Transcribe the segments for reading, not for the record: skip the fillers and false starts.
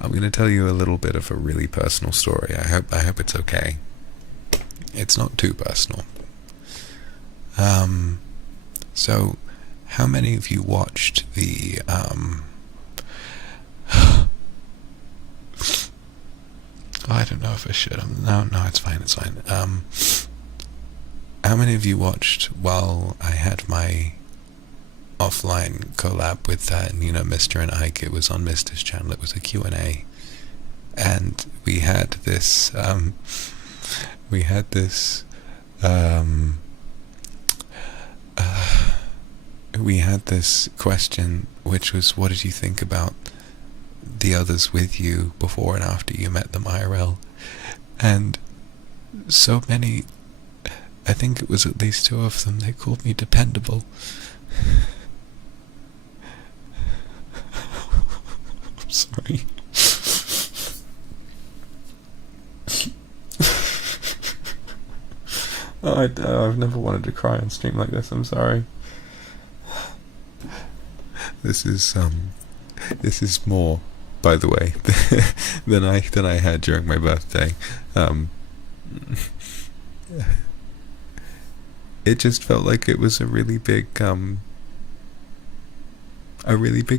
I'm going to tell you a little bit of a really personal story. I hope it's okay. It's not too personal. So, how many of you watched the, I don't know if I should. No, it's fine. How many of you watched while I had my offline collab with Mr. and Ike? It was on Mr's channel. It was a Q&A, and we had this question, which was, what did you think about the others with you before and after you met them IRL? And so many, I think it was at least 2 of them, they called me dependable. I'm sorry. I've never wanted to cry on stream like this. I'm sorry. This is more, by the way, than I had during my birthday. It just felt like it was a really big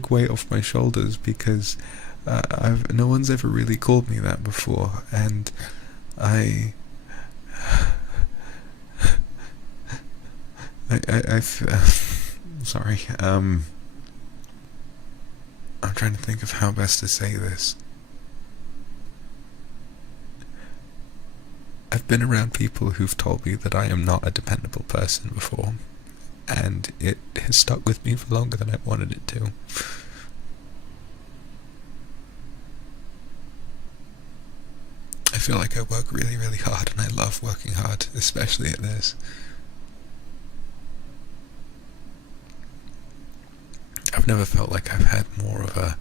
weight off my shoulders, because no one's ever really called me that before, and sorry. I'm trying to think of how best to say this. I've been around people who've told me that I am not a dependable person before, and it has stuck with me for longer than I wanted it to. I feel like I work really, really hard, and I love working hard, especially at this. I've never felt like I've had more of a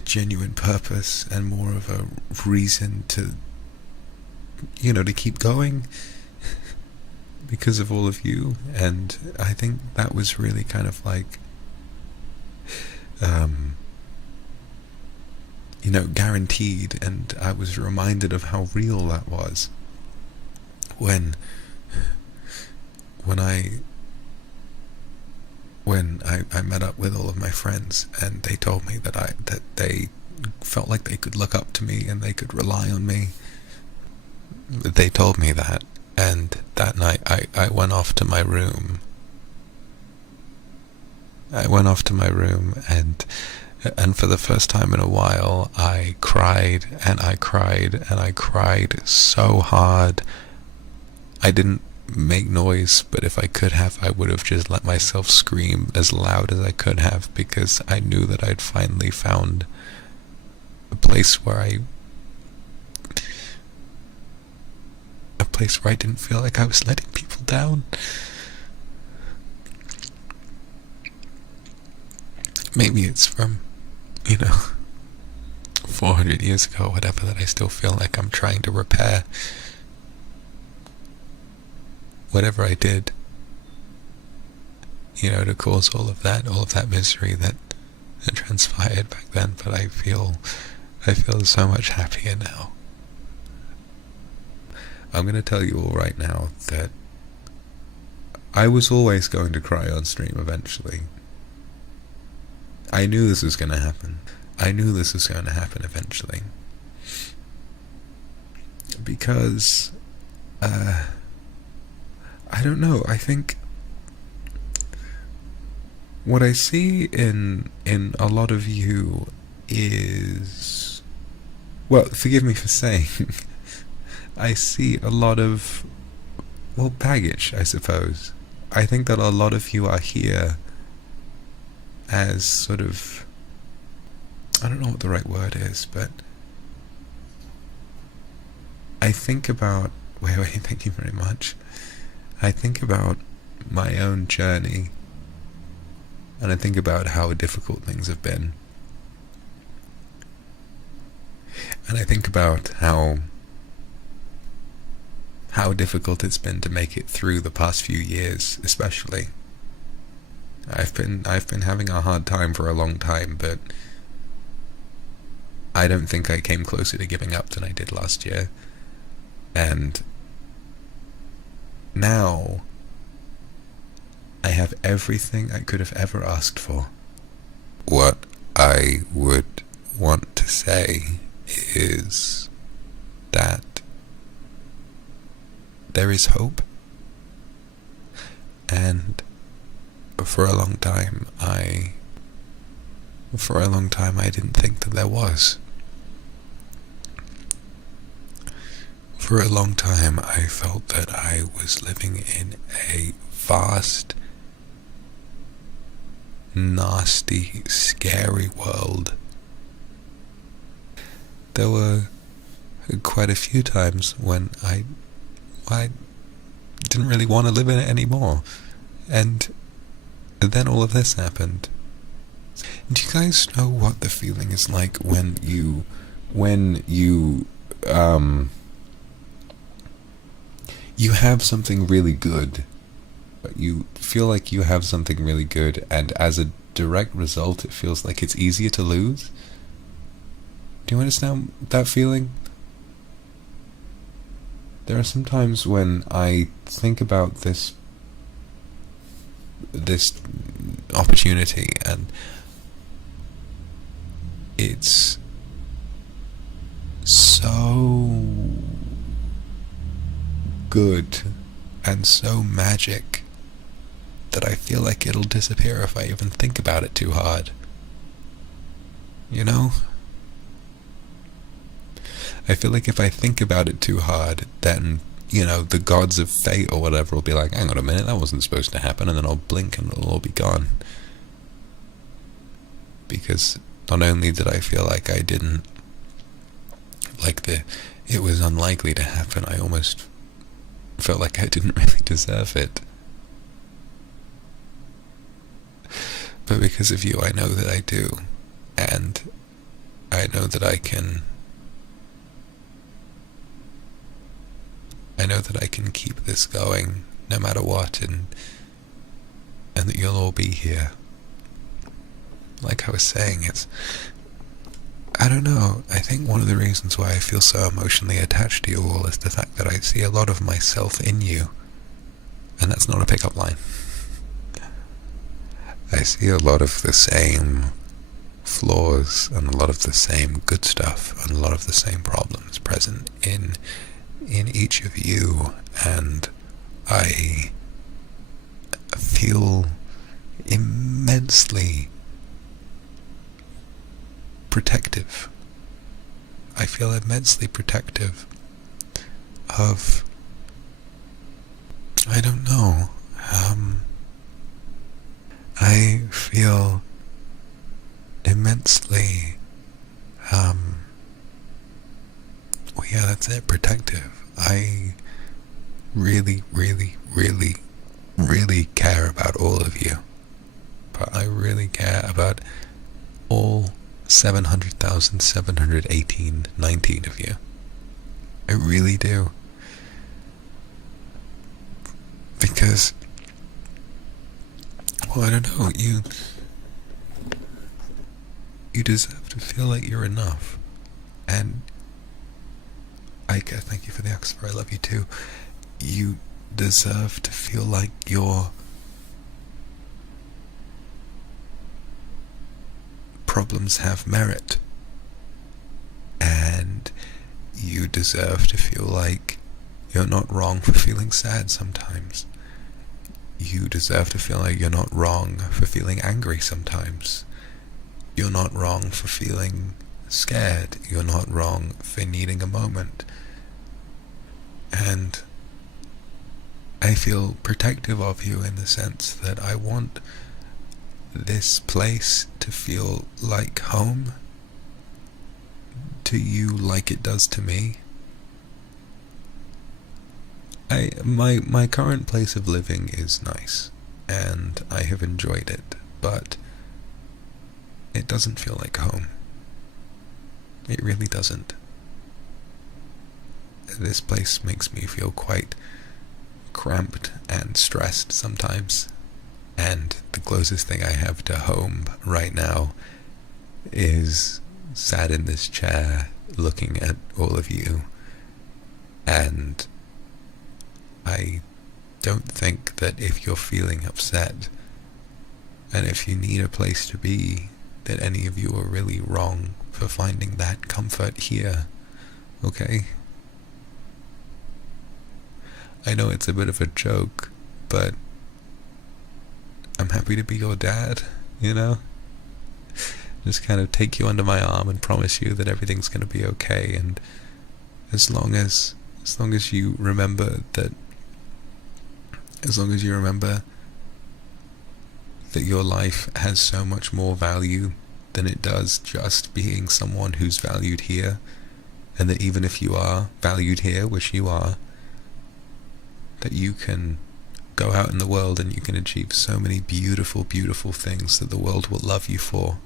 genuine purpose and more of a reason to keep going because of all of you. And I think that was really kind of like guaranteed, and I was reminded of how real that was when I met up with all of my friends, and they told me that they felt like they could look up to me and they could rely on me. They told me that, and that night I went off to my room. And for the first time in a while, I cried and I cried and I cried so hard. I didn't make noise, but if I could have, I would have just let myself scream as loud as I could have, because I knew that I'd finally found a place where I didn't feel like I was letting people down. Maybe it's from 400 years ago or whatever, that I still feel like I'm trying to repair whatever I did, to cause all of that misery that transpired back then. But I feel so much happier now. I'm going to tell you all right now that I was always going to cry on stream eventually. I knew this was going to happen. Eventually. Because, I don't know, I think what I see in a lot of you is, well, forgive me for saying, I see a lot of, baggage, I suppose. I think that a lot of you are here as sort of, I don't know what the right word is, but I think about, thank you very much. I think about my own journey, and I think about how difficult things have been. And I think about how difficult it's been to make it through the past few years, especially. I've been having a hard time for a long time, but I don't think I came closer to giving up than I did last year. And now I have everything I could have ever asked for. What I would want to say is that there is hope, and for a long time I didn't think that there was. For a long time I felt that I was living in a vast, nasty, scary world. There were quite a few times when I didn't really want to live in it anymore, and then all of this happened. Do you guys know what the feeling is like when you have something really good, but you feel like you have something really good, and as a direct result it feels like it's easier to lose? Do you understand that feeling? There are some times when I think about this opportunity, and it's so good and so magic that I feel like it'll disappear if I even think about it too hard. You know? I feel like if I think about it too hard, then, the gods of fate or whatever will be like, hang on a minute, that wasn't supposed to happen, and then I'll blink and it'll all be gone. Because not only did I feel like I didn't, it was unlikely to happen, I almost felt like I didn't really deserve it. But because of you, I know that I do, and I know that I can keep this going no matter what, and that you'll all be here. Like I was saying, I don't know, I think one of the reasons why I feel so emotionally attached to you all is the fact that I see a lot of myself in you, and that's not a pickup line. I see a lot of the same flaws, and a lot of the same good stuff, and a lot of the same problems present in each of you, and I feel immensely protective. I feel immensely protective of, I don't know, I feel immensely, well, yeah, that's it, protective. I really, really, really, really care about all of you. But I really care about all 19 of you. I really do. Because, well, I don't know, you deserve to feel like you're enough. And thank you for the Oxford, I love you too. You deserve to feel like your problems have merit. And you deserve to feel like you're not wrong for feeling sad sometimes. You deserve to feel like you're not wrong for feeling angry sometimes. You're not wrong for feeling scared. You're not wrong for needing a moment. And I feel protective of you in the sense that I want this place to feel like home to you, like it does to me. My current place of living is nice, and I have enjoyed it, but it doesn't feel like home. It really doesn't. This place makes me feel quite cramped and stressed sometimes, and the closest thing I have to home right now is sat in this chair looking at all of you, and I don't think that if you're feeling upset and if you need a place to be, that any of you are really wrong for finding that comfort here, okay? I know it's a bit of a joke, but I'm happy to be your dad, you know? Just kind of take you under my arm and promise you that everything's going to be okay, and as long as you remember that your life has so much more value than it does just being someone who's valued here, and that even if you are valued here, which you are, that you can go out in the world and you can achieve so many beautiful, beautiful things that the world will love you for.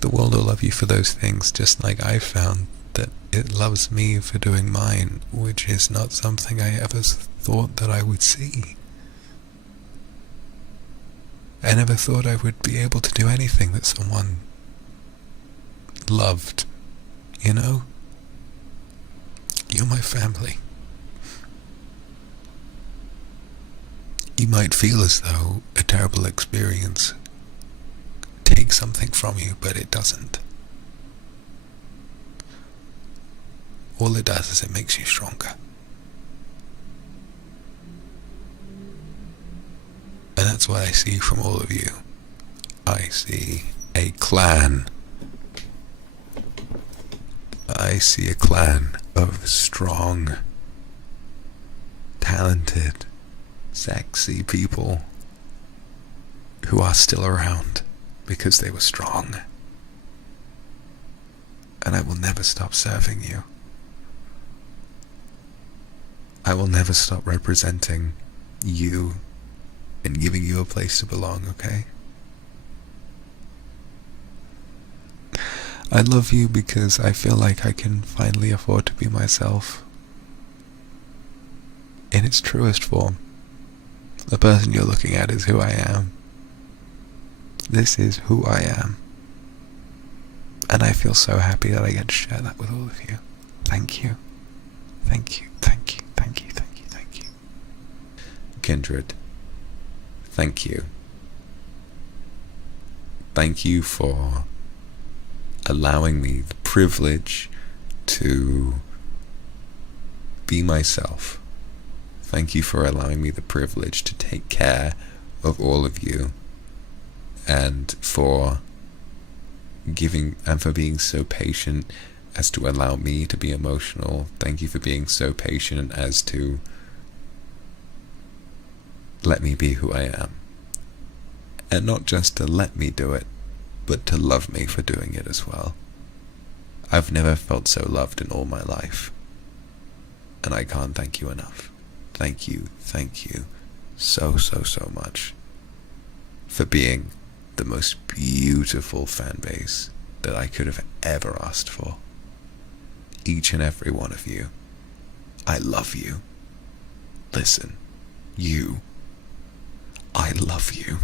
The world will love you for those things, just like I found that it loves me for doing mine, which is not something I ever thought that I would see. I never thought I would be able to do anything that someone loved, you know? You're my family. You might feel as though a terrible experience takes something from you, but it doesn't. All it does is it makes you stronger. And that's what I see from all of you. I see a clan. I see a clan of strong, talented, sexy people who are still around because they were strong. And I will never stop serving you. I will never stop representing you and giving you a place to belong, okay? I love you because I feel like I can finally afford to be myself in its truest form. The person you're looking at is who I am. This is who I am. And I feel so happy that I get to share that with all of you. Thank you. Thank you, thank you, thank you, thank you, thank you. Kindred, thank you. Thank you for allowing me the privilege to be myself. Thank you for allowing me the privilege to take care of all of you, and for being so patient as to allow me to be emotional. Thank you for being so patient as to let me be who I am. And not just to let me do it, but to love me for doing it as well. I've never felt so loved in all my life, and I can't thank you enough. Thank you so much for being the most beautiful fan base that I could have ever asked for. Each and every one of you, I love you. Listen, I love you.